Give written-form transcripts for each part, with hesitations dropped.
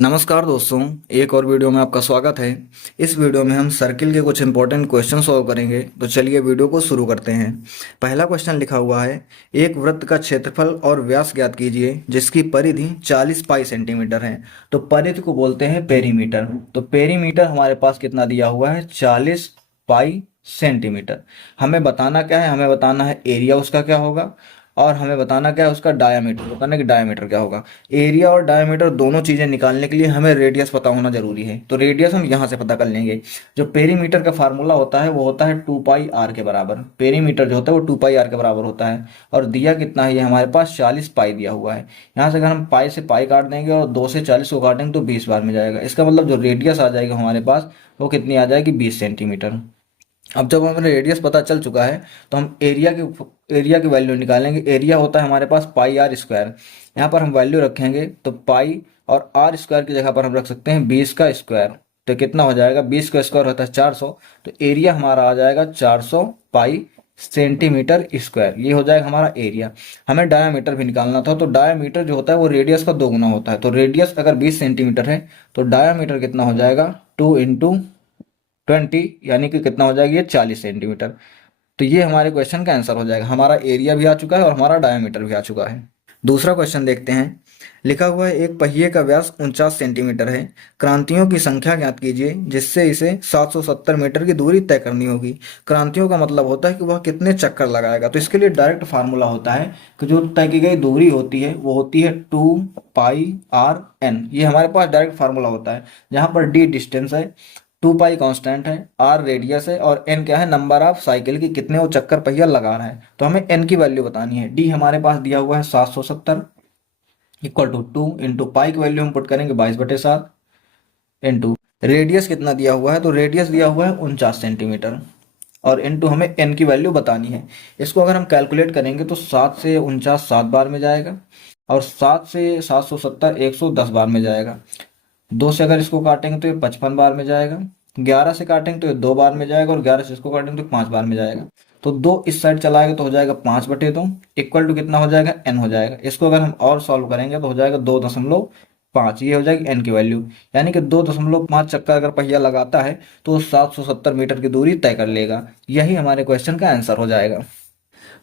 नमस्कार दोस्तों, एक और वीडियो में आपका स्वागत है। इस वीडियो में हम सर्किल के कुछ इंपॉर्टेंट क्वेश्चन सॉल्व करेंगे। तो चलिए वीडियो को शुरू करते हैं। पहला क्वेश्चन लिखा हुआ है, एक वृत्त का क्षेत्रफल और व्यास ज्ञात कीजिए जिसकी परिधि 40 पाई सेंटीमीटर है। तो परिधि को बोलते हैं पेरीमीटर। तो पेरीमीटर हमारे पास कितना दिया हुआ है, 40 पाई सेंटीमीटर। हमें बताना क्या है, हमें बताना है एरिया उसका क्या होगा, और हमें बताना क्या है उसका डायामीटर, बताना कि डायामीटर क्या होगा। एरिया और डायमीटर दोनों चीजें निकालने के लिए हमें रेडियस पता होना जरूरी है। तो रेडियस हम यहाँ से पता कर लेंगे। जो पेरीमीटर का फार्मूला होता है वो होता है 2 पाई आर के बराबर। पेरीमीटर जो होता है वो 2 पाई आर के बराबर होता है। और दिया कितना है, ये हमारे पास 40 पाई दिया हुआ है। यहाँ से अगर हम पाई से पाई काट देंगे और 2 से 40 को काटेंगे तो 20 बार में जाएगा। इसका मतलब जो रेडियस आ जाएगा हमारे पास वो कितनी आ जाएगी, 20 सेंटीमीटर। अब जब हमें रेडियस पता चल चुका है तो हम एरिया की वैल्यू निकालेंगे। एरिया होता है हमारे पास पाई आर स्क्वायर। यहाँ पर हम वैल्यू रखेंगे तो पाई और आर स्क्वायर की जगह पर हम रख सकते हैं 20 का स्क्वायर। तो कितना हो जाएगा, 20 का स्क्वायर होता है 400। तो एरिया हमारा आ जाएगा 400 पाई सेंटीमीटर स्क्वायर। ये हो जाएगा हमारा एरिया। हमें डायामीटर भी निकालना था। तो डायामीटर जो होता है वो रेडियस का 2 गुना होता है। तो रेडियस अगर 20 सेंटीमीटर है तो डायामीटर कितना हो जाएगा, 2 × 20, यानी कि कितना हो जाएगा ये 40 सेंटीमीटर। तो ये हमारे क्वेश्चन का आंसर हो जाएगा। हमारा एरिया भी आ चुका है और हमारा डायमीटर भी आ चुका है। दूसरा क्वेश्चन देखते हैं। लिखा हुआ है, एक पहिए का व्यास 49 सेंटीमीटर है। क्रांतियों की संख्या ज्ञात कीजिए जिससे इसे 770 मीटर की दूरी तय करनी होगी। क्रांतियों का मतलब होता है कि वह कितने चक्कर लगाएगा। तो इसके लिए डायरेक्ट फार्मूला होता है कि जो तय की गई दूरी होती है वो होती है 2 पाई आर एन। ये हमारे पास डायरेक्ट फार्मूला होता है, जहाँ पर डी डिस्टेंस है, 2 पाई कांस्टेंट है, आर रेडियस है और एन क्या है, नंबर ऑफ साइकिल की कितने वो चक्कर पहिया लगा रहा है। तो हमें एन की वैल्यू बतानी है। डी हमारे पास दिया हुआ है 770 इक्वल टू 2 × पाई की वैल्यू हम पुट करेंगे 22/7 इंटू रेडियस कितना दिया हुआ है, तो रेडियस दिया हुआ है 49 सेंटीमीटर और इंटू हमें एन की वैल्यू बतानी है। इसको अगर हम कैलकुलेट करेंगे तो 7 से 49 7 बार में जाएगा और 7 से 770 110 बार में जाएगा। 2 से अगर इसको काटेंगे तो ये 55 बार में जाएगा। 11 से काटेंगे तो ये 2 बार में जाएगा और 11 से इसको काटेंगे तो 5 बार में जाएगा। तो 2 इस साइड चलाएगा तो हो जाएगा 5/2 इक्वल टू कितना हो जाएगा, एन हो जाएगा। इसको अगर हम और सॉल्व करेंगे तो हो जाएगा 2.5। ये हो जाएगी एन की वैल्यू, यानी कि 2.5 चक्कर अगर पहिया लगाता है तो 770 मीटर की दूरी तय कर लेगा। यही हमारे क्वेश्चन का आंसर हो जाएगा।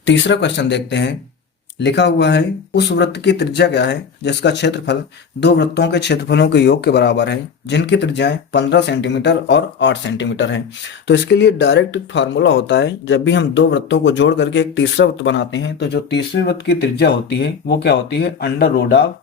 तीसरा क्वेश्चन देखते हैं। लिखा हुआ है, उस वृत्त की त्रिज्या क्या है जिसका क्षेत्रफल दो वृत्तों के क्षेत्रफलों के योग के बराबर है, जिनकी त्रिज्याएं 15 सेंटीमीटर और 8 सेंटीमीटर हैं। तो इसके लिए डायरेक्ट फार्मूला होता है, जब भी हम दो वृत्तों को जोड़ करके एक तीसरा वृत्त बनाते हैं तो जो तीसरे वृत्त की त्रिज्या होती है वो क्या होती है, अंडर रूट ऑफ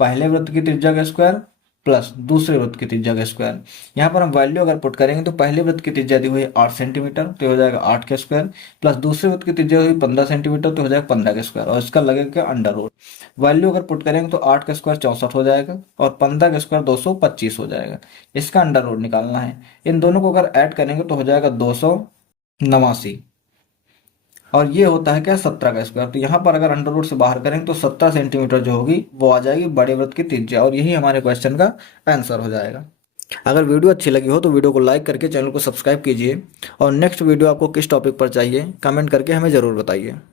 पहले वृत्त की त्रिज्या का स्क्वायर प्लस दूसरे वृत्त की त्रिज्या का स्क्वायर। यहाँ पर हम वैल्यू अगर पुट करेंगे तो पहले वृत्त की त्रिज्या दी हुई है 8 सेंटीमीटर तो हो जाएगा 8 का स्क्वायर, प्लस दूसरे वृत्त की त्रिज्या हुई 15 सेंटीमीटर तो हो जाएगा 15 का स्क्वायर, और इसका लगेगा अंडर रूट। वैल्यू अगर पुट करेंगे तो 8 का स्क्वायर 64 हो जाएगा और 15 का स्क्वायर 225 हो जाएगा। इसका अंडर रूट निकालना है। इन दोनों को अगर ऐड करेंगे तो हो जाएगा 289, और ये होता है क्या, 17 का स्क्वायर। तो यहाँ पर अगर अंडर रूट से बाहर करेंगे तो 17 सेंटीमीटर जो होगी वो आ जाएगी बड़े वृत्त की त्रिज्या, और यही हमारे क्वेश्चन का आंसर हो जाएगा। अगर वीडियो अच्छी लगी हो तो वीडियो को लाइक करके चैनल को सब्सक्राइब कीजिए, और नेक्स्ट वीडियो आपको किस टॉपिक पर चाहिए कमेंट करके हमें ज़रूर बताइए।